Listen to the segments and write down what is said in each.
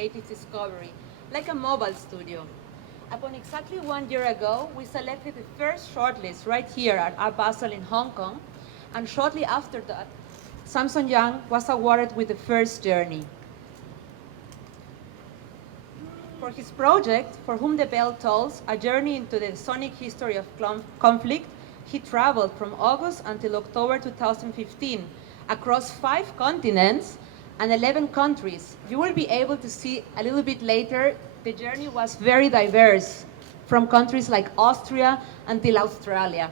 creative discovery, like a mobile studio. Upon exactly 1 year ago, we selected the first shortlist right here at Art Basel in Hong Kong, and shortly after that, Samson Young was awarded with the first journey. For his project, For Whom the Bell Tolls, a journey into the sonic history of conflict, he traveled from August until October 2015 across 5 continents and 11 countries. You will be able to see a little bit later, the journey was very diverse, from countries like Austria until Australia.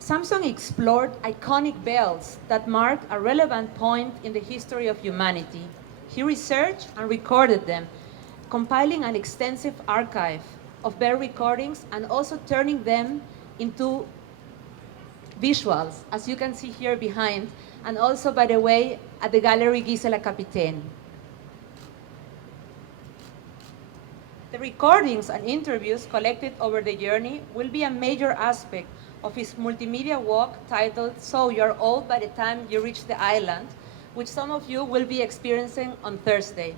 Samson explored iconic bells that marked a relevant point in the history of humanity. He researched and recorded them, compiling an extensive archive of bell recordings and also turning them into visuals, as you can see here behind, and also, by the way, at the Gallery Gisela Capitaine. The recordings and interviews collected over the journey will be a major aspect of his multimedia walk titled So You're Old by the Time You Reach the Island, which some of you will be experiencing on Thursday.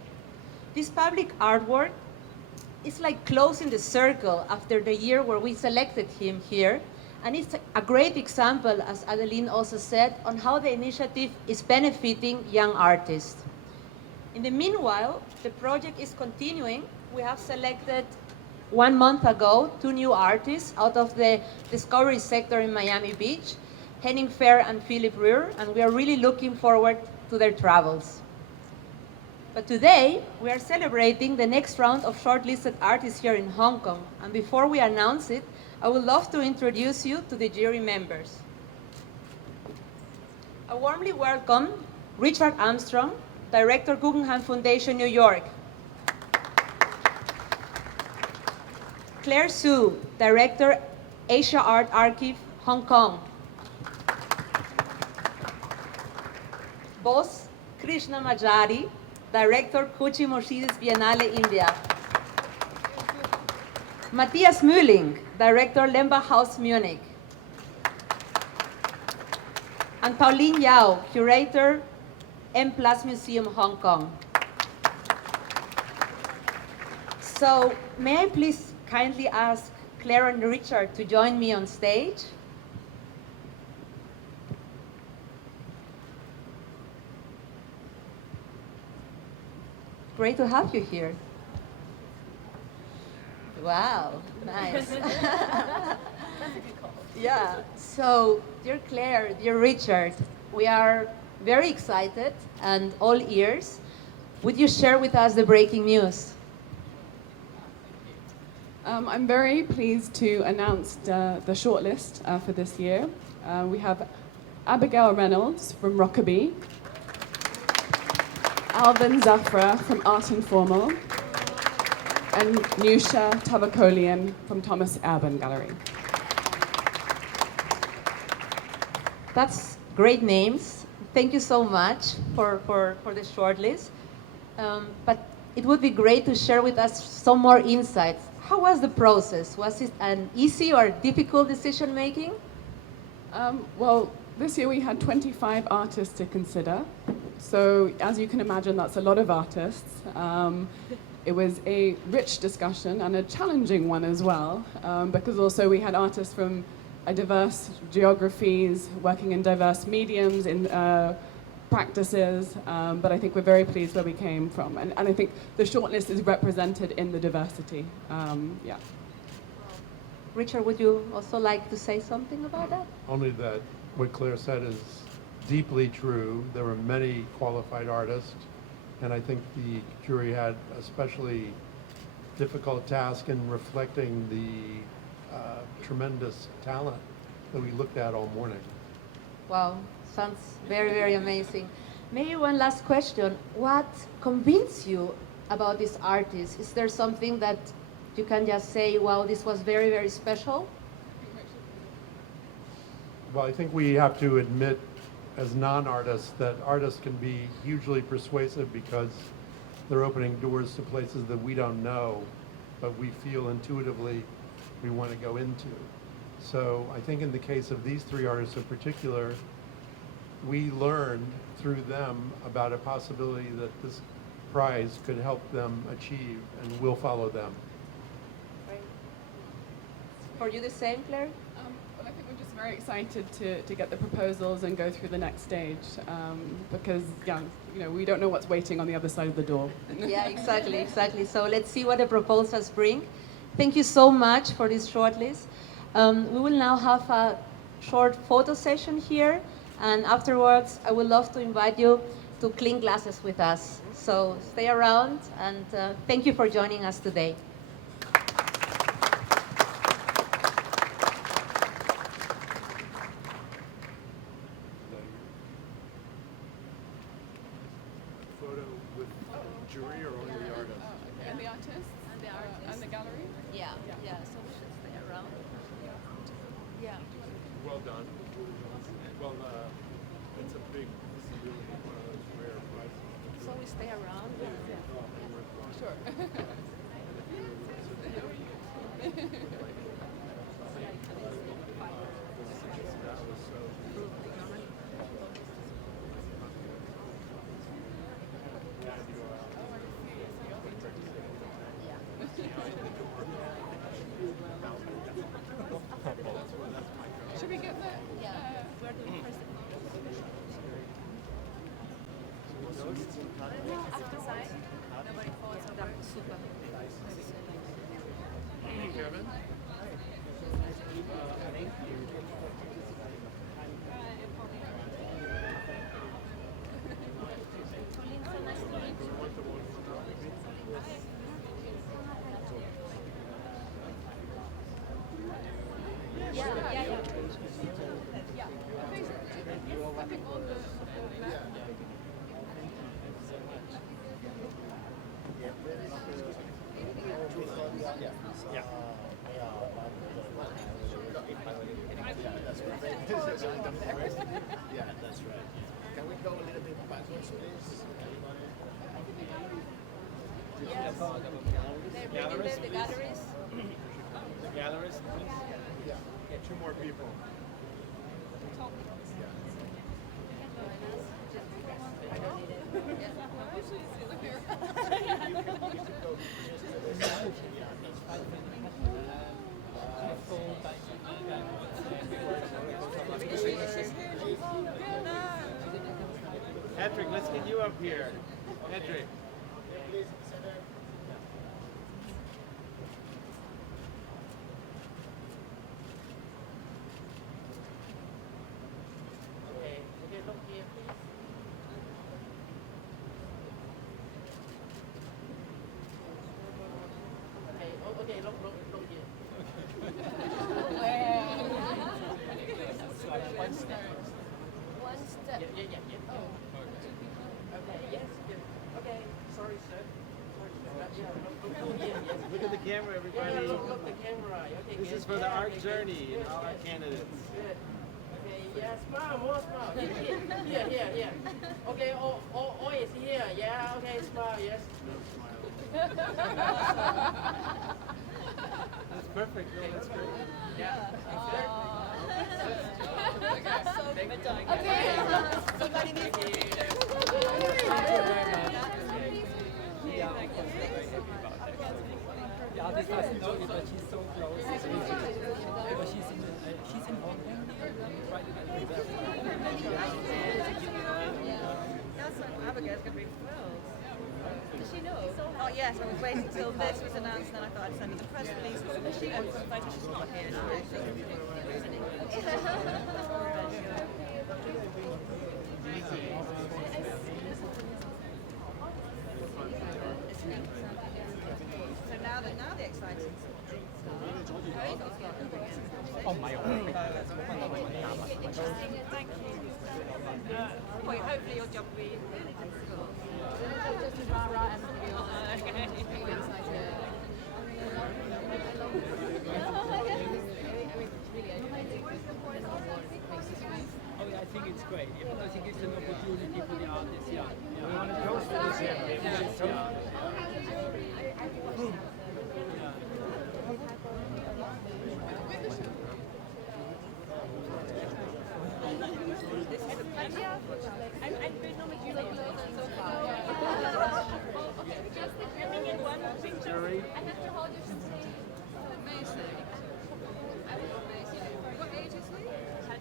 This public artwork is like closing the circle after the year where we selected him here, and it's a great example, as Adeline also said, on how the initiative is benefiting young artists. In the meanwhile, the project is continuing. We have selected 1 month ago 2 new artists out of the Discovery sector in Miami Beach, Henning Fair and Philip Ruhr, and we are really looking forward to their travels. But today, we are celebrating the next round of shortlisted artists here in Hong Kong, and before we announce it, I would love to introduce you to the jury members. I warmly welcome Richard Armstrong, Director, Guggenheim Foundation, New York. Claire Su, Director, Asia Art Archive, Hong Kong. Bose Krishnamachari, Director, Kochi-Muzir Biennale, India. Matthias Mühling, Director, Lenbachhaus Munich. And Pauline Yao, Curator, M+ Museum, Hong Kong. So, may I please kindly ask Claire and Richard to join me on stage? Great to have you here. Wow, nice. That's a good call. Yeah, so dear Claire, dear Richard, we are very excited and all ears. Would you share with us the breaking news? I'm very pleased to announce the shortlist for this year. We have Abigail Reynolds from Rockaby, Alvin Zafra from Art Informal, and Nusha Tavakolian from Thomas Urban Gallery. That's great names. Thank you so much for the shortlist. But it would be great to share with us some more insights. How was the process? Was it an easy or difficult decision making? Well, this year we had 25 artists to consider. So as you can imagine, that's a lot of artists. It was a rich discussion and a challenging one as well, because also we had artists from diverse geographies, working in diverse mediums, in practices, but I think we're very pleased where we came from. And I think the shortlist is represented in the diversity. Yeah. Richard, would you also like to say something about that? Only that what Claire said is deeply true. There were many qualified artists, and I think the jury had a especially difficult task in reflecting the tremendous talent that we looked at all morning. Wow, sounds very, very amazing. Maybe one last question. What convinced you about this artist? Is there something that you can just say, wow, this was very, very special? Well, I think we have to admit as non-artists that artists can be hugely persuasive because they're opening doors to places that we don't know, but we feel intuitively we want to go into. So I think in the case of these 3 artists in particular, we learned through them about a possibility that prize could help them achieve, and we'll follow them. For you the same, Claire? Well, I think we're just very excited to get the proposals and go through the next stage because, yeah, you know, we don't know what's waiting on the other side of the door. Yeah, exactly. So let's see what the proposals bring. Thank you so much for this shortlist. We will now have a short photo session here, and afterwards I would love to invite you to clean glasses with us. So stay around, and thank you for joining us today. Photo with jury or only the artist? Okay. And the artists? And the artists? And the gallery? Yeah, so we should stay around. Yeah. Well done. Well, it's a big, this is really one of those rare prizes. So we stay around. Sure. That was so. Should we get the... Where do we first after side? Nobody falls over. Super. Kevin? Yeah. I think on the left. Yeah, that's right. Can we go a little bit backwards, please? Yes. They're bringing the galleries. The galleries, please. Yeah. Get two more people. Patrick, let's get you up here. Patrick. Okay, look here, please. Okay, look here. One step. Yeah. Oh. Okay, yes. Okay, sorry, sir. Look here, yes. Look at the camera, everybody. Look the camera. Okay, This is for the art journey and all our candidates. Good. Okay, yeah, smile, more smile. Here. Okay, all is here. Yeah, okay, smile, yes. That's perfect. No, that's great. Yeah. Somebody needs to The artist doesn't know it, but she's so close. But she's in Hong Kong. Try to get her there. Abigail's going to be thrilled. Does she know? Oh yes, I was waiting till this was announced, and then I thought I'd send her the press release. She wants to invite her. She's not here. So now the exciting Oh my God. Thank you. Well, hopefully your job will be really difficult. Oh yeah, I think it's great. I think it's an opportunity for the artists. Yeah. And normally you have to hold this and say, amazing. I was amazing. What age is he? 10.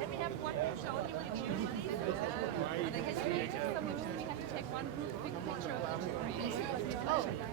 Can we have one picture only with you, please? And I guess we have to take one group big picture of each. Oh.